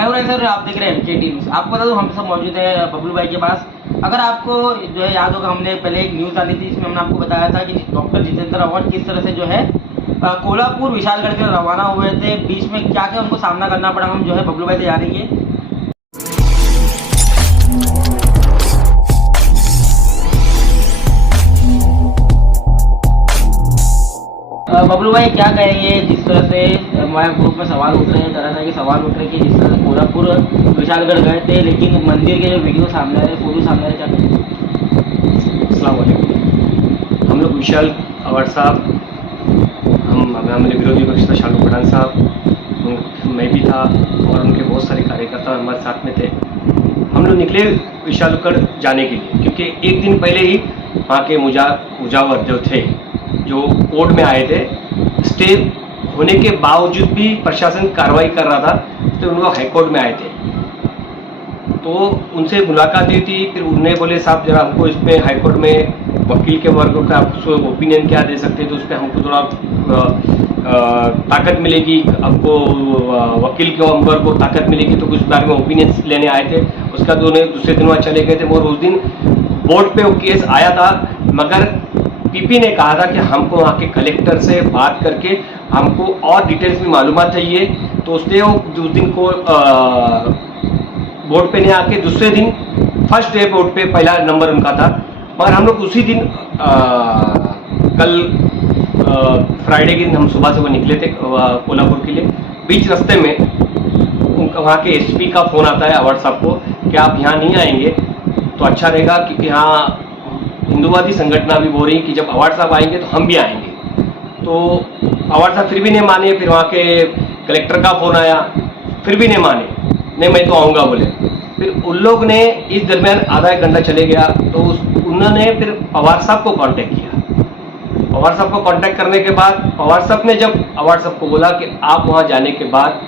मैं उरे सर, आप देख रहे हैं MK न्यूज़। आपको बता दूं, हम सब मौजूद है बबलू भाई के पास। अगर आपको जो है याद होगा, हमने पहले एक न्यूज़ डाली थी जिसमें हमने आपको बताया था कि डॉक्टर जितेंद्र अवार्ड किस तरह से जो है कोल्हापुर विशालगढ़ के रवाना हुए थे। बीच में क्या क्या उनको सामना करना पड़ा, हम जो है बबलू भाई से जानेंगे। बबलू भाई क्या कहेंगे, जिस तरह से हमारे ग्रुप में सवाल उठ रहे हैं, तरह तरह के सवाल उठ रहे हैं कि जिस तरह से कोल्हापुर विशालगढ़ गए थे लेकिन मंदिर के जो वीडियो सामने आ रहे, फोटो सामने आ रहे, क्या कहेंगे? अस्सलाम वालेकुम। हम लोग विशाल अवार्ड साहब, हमारे विरोधी पक्ष था शालू पठान साहब, मैं भी था और उनके बहुत सारे कार्यकर्ता हमारे साथ में थे। हम लोग निकले विशालगढ़ जाने के लिए, क्योंकि एक दिन पहले ही वहाँ के मुजावर जो थे, जो कोर्ट में आए थे, स्टे होने के बावजूद भी प्रशासन कार्रवाई कर रहा था, तो उनको हाईकोर्ट में आए थे। तो उनसे मुलाकात हुई थी। फिर उन्हें बोले साहब जरा हमको इसमें हाईकोर्ट में वकील के वर्ग का ओपिनियन क्या दे सकते हैं, तो उसमें हमको थोड़ा ताकत मिलेगी, हमको वकील के वर्ग को ताकत मिलेगी, तो कुछ बारे में ओपिनियन लेने आए थे। उसका तो उन्हें दूसरे दिन वहाँ चले गए थे। और उस दिन बोर्ड पे वो केस आया था, मगर पीपी ने कहा था कि हमको वहाँ के कलेक्टर से बात करके हमको और डिटेल्स में मालूमात चाहिए। तो उसने वो उस दिन को बोर्ड पे नहीं आके दूसरे दिन फर्स्ट डे बोर्ड पे पहला नंबर उनका था। मगर हम लोग उसी दिन कल फ्राइडे के दिन हम सुबह निकले थे कोल्हापुर के लिए। बीच रास्ते में उनका वहाँ के एसपी का फोन आता है अवार्ड साहब को कि आप यहाँ नहीं आएंगे तो अच्छा रहेगा, क्योंकि यहाँ हिंदूवादी संगठना भी बोल रही कि जब अवार्ड साहब आएंगे तो हम भी आएंगे। तो अवार्ड साहब फिर भी नहीं माने। फिर वहाँ के कलेक्टर का फोन आया, फिर भी नहीं माने, नहीं मैं तो आऊँगा बोले। फिर उन लोग ने इस दरमियान आधा एक घंटा चले गया, तो उन्होंने फिर पवार साहब को कांटेक्ट किया। पवार साहब को कांटेक्ट करने के बाद पवार साहब ने जब अवार्ड साहब को बोला कि आप वहाँ जाने के बाद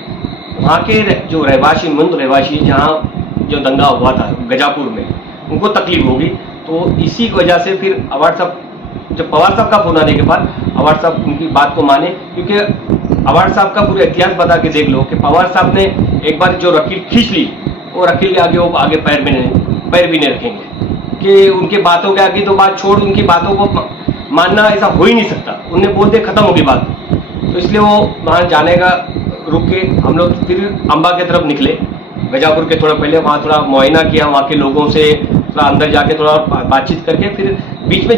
वहाँ के जो रहवासी, मूल रहवासी, जहाँ जो दंगा हुआ था गजापुर में, उनको तकलीफ होगी। तो इसी वजह से फिर अवार्ड साहब, जब पवार साहब का फोन आने के बाद अवार्ड साहब उनकी बात को माने, क्योंकि अवार्ड साहब का पूरा इतिहास बता के देख लो कि पवार साहब ने एक बार जो रकील खींच ली, वो रकील के आगे वो आगे पैर भी नहीं रखेंगे, कि उनकी बातों के आगे तो बात छोड़, उनकी बातों को मानना ऐसा हो ही नहीं सकता। उन्हें बोल दे खत्म होगी बात। तो इसलिए वो वहाँ जाने का रुक के हम लोग फिर अम्बा की तरफ निकले। गजापुर के थोड़ा पहले वहाँ थोड़ा मुआयना किया, वहाँ के लोगों से थोड़ा अंदर जाके थोड़ा बातचीत करके फिर बीच में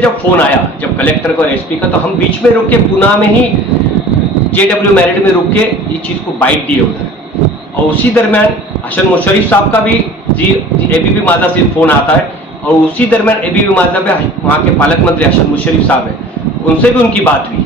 जब फोन आया, जब कलेक्टर का और एसपी का, तो हम बीच में रुक के पूना में ही JW मैरिड में रुक के इस चीज़ को बाइट दिए उधर। और उसी दरमियान हसन मुशर्रफ साहब का भी ABP माज़ा से फोन आता है, और उसी दरमियान ABP माज़ा पे वहाँ के पालक मंत्री हसन मुशर्रफ साहब हैं, उनसे भी उनकी बात हुई।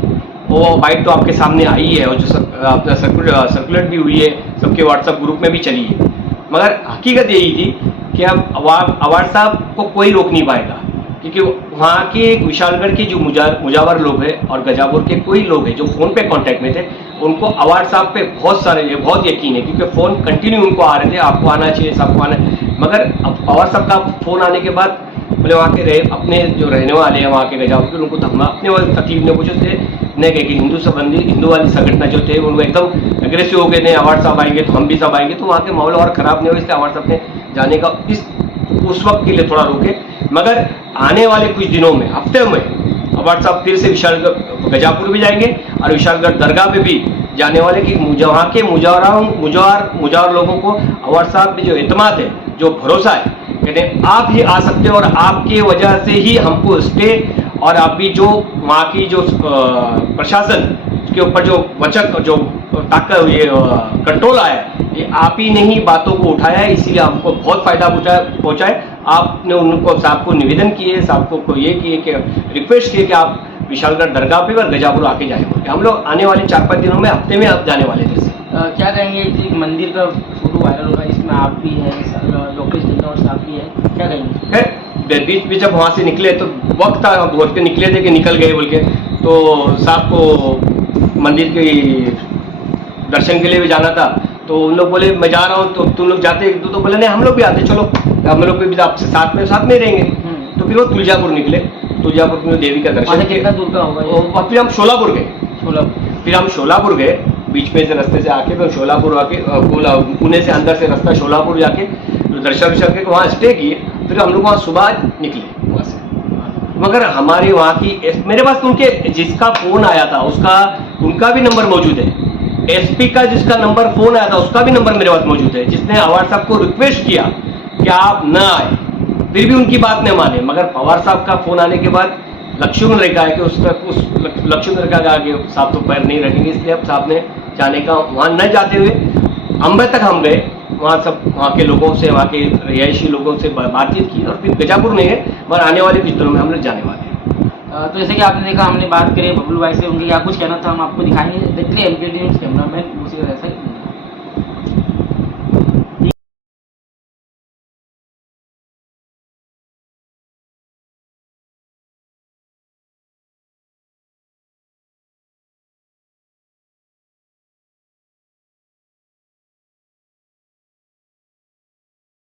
वो बाइट तो आपके सामने आई है, और जो अपना सर्कुलेट भी हुई है, सबके व्हाट्सएप ग्रुप में भी चली है। मगर हकीकत यही थी कि अब अवार्ड साहब को कोई रोक नहीं पाएगा, क्योंकि वहाँ के विशालगढ़ के जो मुजावर लोग हैं और गजापुर के कोई लोग हैं जो फ़ोन पे कांटेक्ट में थे, उनको अवार्ड साहब पे बहुत यकीन है, क्योंकि फ़ोन कंटिन्यू उनको आ रहे थे, आपको आना चाहिए, सबको आना। मगर अब अवार्ड साहब का फ़ोन आने के बाद बोले वहाँ के अपने जो रहने वाले हैं वहाँ के गजापुर के, उनको तो हम अपने वाले तकलीफ ने पूछे थे नहीं कहे कि हिंदू वाली संगठन जो थे उनको एकदम एग्रेसिव हो गए, नहीं अवार्ड साहब आएंगे तो हम भी सब आएंगे। तो वहाँ के माहौल और ख़राब नहीं हो, इसलिए अवार्ड साहब ने जाने का उस वक्त के लिए थोड़ा रोके। मगर आने वाले कुछ दिनों में, हफ्ते में, अवार्ड साहब फिर से विशालगढ़ गजापुर भी जाएंगे और विशालगढ़ दरगाह पे भी जाने वाले कि वहाँ के मुजावर लोगों को अवार्ड साहब पे जो एतमाद है, जो भरोसा है, कहते आप ही आ सकते हैं और आपके वजह से ही हमको स्टे, और अभी जो वहाँ की जो प्रशासन के ऊपर जो वचक जो ताकत ये कंट्रोल आया, ये आप ही ने ही बातों को उठाया है, इसीलिए हमको बहुत फायदा पहुँचा है। आपने उनको साहब को निवेदन किए, साहब को ये किए कि रिक्वेस्ट किए कि आप विशालगढ़ दरगाह पे और गजापुर आके जाएंगे। हम लोग आने वाले 4-5 दिनों में, हफ्ते में आप जाने वाले थे। क्या कहेंगे कि मंदिर का फोटो वायरल होगा, इसमें आप भी हैं, डॉक्टर जितेंद्र और साहब भी हैं, क्या कहेंगे? बीच में जब वहाँ से निकले तो वक्त था, बोल के निकले थे कि निकल गए बोल के, तो साहब को मंदिर के दर्शन के लिए भी जाना था। तो उन लोग बोले मैं जा रहा हूँ, तो तुम लोग जाते? तो बोले नहीं हम लोग भी आते, चलो हम लोग भी आपसे साथ में रहेंगे। तो फिर वो तुलजापुर निकले, तुलजापुर में देवी का दर्शन। कितना दूर का होगा? फिर हम शोलापुर गए। फिर हम शोलापुर गए, बीच में से रास्ते से आके फिर शोलापुर आके पुणे से अंदर से रास्ता शोलापुर जाके दर्शन के वहाँ स्टे किए, फिर हम लोग वहाँ सुबह निकले वहाँ से। मगर हमारे वहाँ की मेरे पास उनके जिसका फोन आया था उनका भी नंबर मौजूद है, एसपी का जिसका नंबर फोन आया था उसका भी नंबर मेरे पास मौजूद है, जिसने पवार साहब को रिक्वेस्ट किया कि आप न आए, फिर भी उनकी बात नहीं माने। मगर पवार साहब का फोन आने के बाद लक्ष्मण रेखा है कि उस लक्ष्मण रेखा का आगे साहब तो पैर नहीं रखेंगे, इसलिए अब साहब ने जाने का वहाँ न जाते हुए अम्बे तक हम गए, वहाँ के लोगों से, वहाँ के रिहायशी लोगों से बातचीत की और फिर गजापुर नहीं है, मगर आने वाले कुछ दिनों में हम लोग जाने वाले हैं। तो जैसे कि आपने देखा, हमने बात करी बबलू भाई से, उनके क्या कुछ कहना था हम आपको दिखाएंगे। देखिए MK न्यूज़ कैमरामैन उसी तरह से